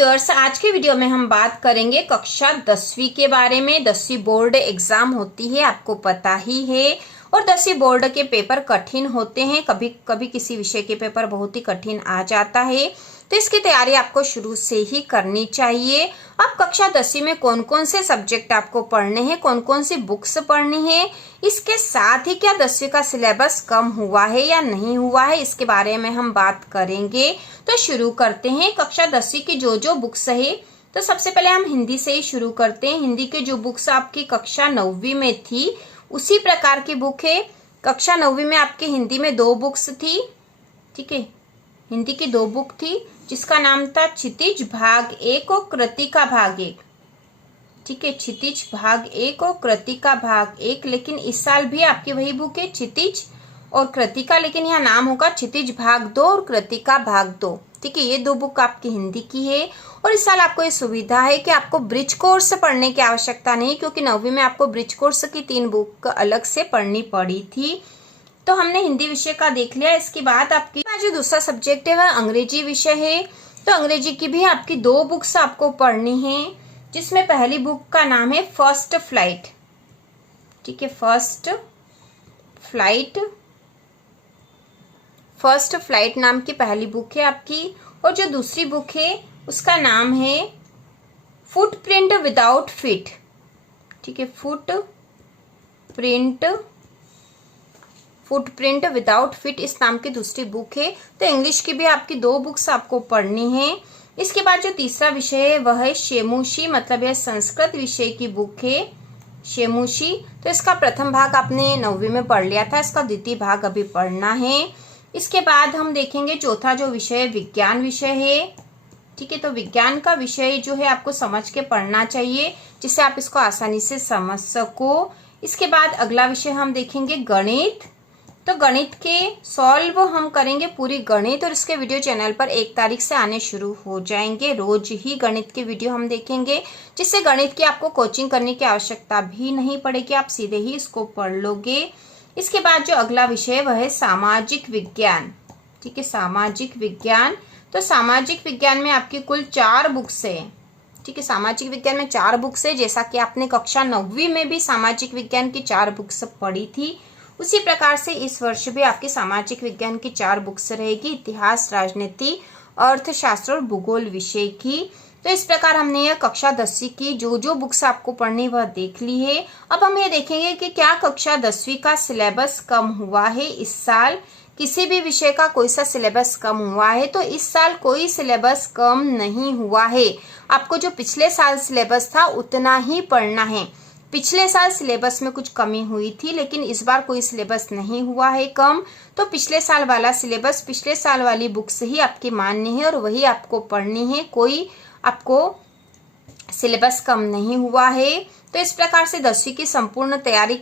Viewers, आज के video में हम बात करेंगे कक्षा 10वीं के बारे में। 10वीं बोर्ड एग्जाम होती है, आपको पता ही है। और 10वीं बोर्ड के पेपर कठिन होते हैं, कभी कभी किसी विषय के पेपर बहुत ही कठिन आ जाता है, तो इसकी तैयारी आपको शुरू से ही करनी चाहिए। अब कक्षा 10वीं में कौन कौन से सब्जेक्ट आपको पढ़ने हैं, कौन कौन सी बुक्स पढ़नी है, इसके साथ ही क्या 10वीं का सिलेबस कम हुआ है या नहीं हुआ है, इसके बारे में हम बात करेंगे। तो शुरू करते हैं। कक्षा 10वीं की जो बुक्स है, तो सबसे पहले हम हिंदी से ही शुरू करते हैं। हिंदी के जो बुक्स आपकी कक्षा 9वीं में थी, उसी प्रकार की बुक है। कक्षा 9वीं में आपके हिंदी में 2 बुक्स थी, ठीक है। हिंदी की 2 बुक थी, जिसका नाम था क्षितिज भाग 1 और कृतिका भाग 1, ठीक है। क्षितिज भाग 1 और कृतिका भाग 1। लेकिन इस साल भी आपकी वही बुक है, क्षितिज और कृतिका, लेकिन यहाँ नाम होगा क्षितिज भाग 2 और कृतिका भाग 2, ठीक है। ये 2 बुक आपकी हिंदी की है। और इस साल आपको ये सुविधा है कि आपको ब्रिज कोर्स पढ़ने की आवश्यकता नहीं, क्योंकि 9वीं में आपको ब्रिज कोर्स की 3 बुक अलग से पढ़नी पड़ी थी। तो हमने हिंदी विषय का देख लिया। इसके बाद आपकी जो दूसरा सब्जेक्ट है वह अंग्रेजी विषय है। तो अंग्रेजी की भी आपकी 2 बुक्स आपको पढ़नी है, जिसमें पहली बुक का नाम है फर्स्ट फ्लाइट, ठीक है। फर्स्ट फ्लाइट नाम की पहली बुक है आपकी। और जो दूसरी बुक है उसका नाम है फुटप्रिंट विदाउट फीट, ठीक है। फुटप्रिंट विदाउट फिट इस नाम की दूसरी बुक है। तो इंग्लिश की भी आपकी 2 बुक्स आपको पढ़नी है। इसके बाद जो तीसरा विषय है वह है शेमुशी, मतलब यह संस्कृत विषय की बुक है, शेमुशी। तो इसका प्रथम भाग आपने 9वीं में पढ़ लिया था, इसका द्वितीय भाग अभी पढ़ना है। इसके बाद हम देखेंगे चौथा जो विषय विज्ञान विषय है, ठीक है। तो विज्ञान का विषय जो है आपको समझ के पढ़ना चाहिए, जिससे आप इसको आसानी से समझ सको। इसके बाद अगला विषय हम देखेंगे गणित। तो गणित के सॉल्व हम करेंगे पूरी गणित, और इसके वीडियो चैनल पर 1 तारीख से आने शुरू हो जाएंगे। रोज ही गणित के वीडियो हम देखेंगे, जिससे गणित की आपको कोचिंग करने की आवश्यकता भी नहीं पड़ेगी, आप सीधे ही इसको पढ़ लोगे। इसके बाद जो अगला विषय है वह है सामाजिक विज्ञान, ठीक है। सामाजिक विज्ञान, तो सामाजिक विज्ञान में आपकी कुल 4 बुक्स है, ठीक है। सामाजिक विज्ञान में 4 बुक्स है, जैसा कि आपने कक्षा 9वीं में भी सामाजिक विज्ञान की 4 बुक्स पढ़ी थी, उसी प्रकार से इस वर्ष भी आपकी सामाजिक विज्ञान की 4 बुक्स रहेगी, इतिहास, राजनीति, अर्थशास्त्र और भूगोल विषय की। तो इस प्रकार हमने यह कक्षा 10वीं की जो बुक्स आपको पढ़नी वह देख ली है। अब हम ये देखेंगे कि क्या कक्षा 10वीं का सिलेबस कम हुआ है इस साल। किसी भी विषय का कोई सा सिलेबस कम हुआ है, तो इस साल कोई सिलेबस कम नहीं हुआ है। आपको जो पिछले साल सिलेबस था उतना ही पढ़ना है। पिछले साल सिलेबस में कुछ कमी हुई थी, लेकिन इस बार कोई सिलेबस नहीं हुआ है कम। तो पिछले साल वाला सिलेबस, पिछले साल वाली बुक्स ही आपकी माननी है और वही आपको पढ़नी है, कोई आपको सिलेबस कम नहीं हुआ है। तो इस प्रकार से 10वीं की संपूर्ण तैयारी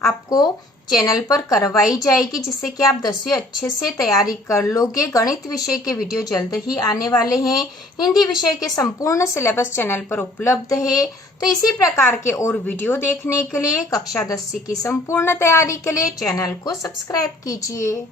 आपको चैनल पर करवाई जाएगी, जिससे कि आप 10वीं अच्छे से तैयारी कर लोगे। गणित विषय के वीडियो जल्द ही आने वाले हैं। हिंदी विषय के संपूर्ण सिलेबस चैनल पर उपलब्ध है। तो इसी प्रकार के और वीडियो देखने के लिए, कक्षा 10वीं की संपूर्ण तैयारी के लिए चैनल को सब्सक्राइब कीजिए।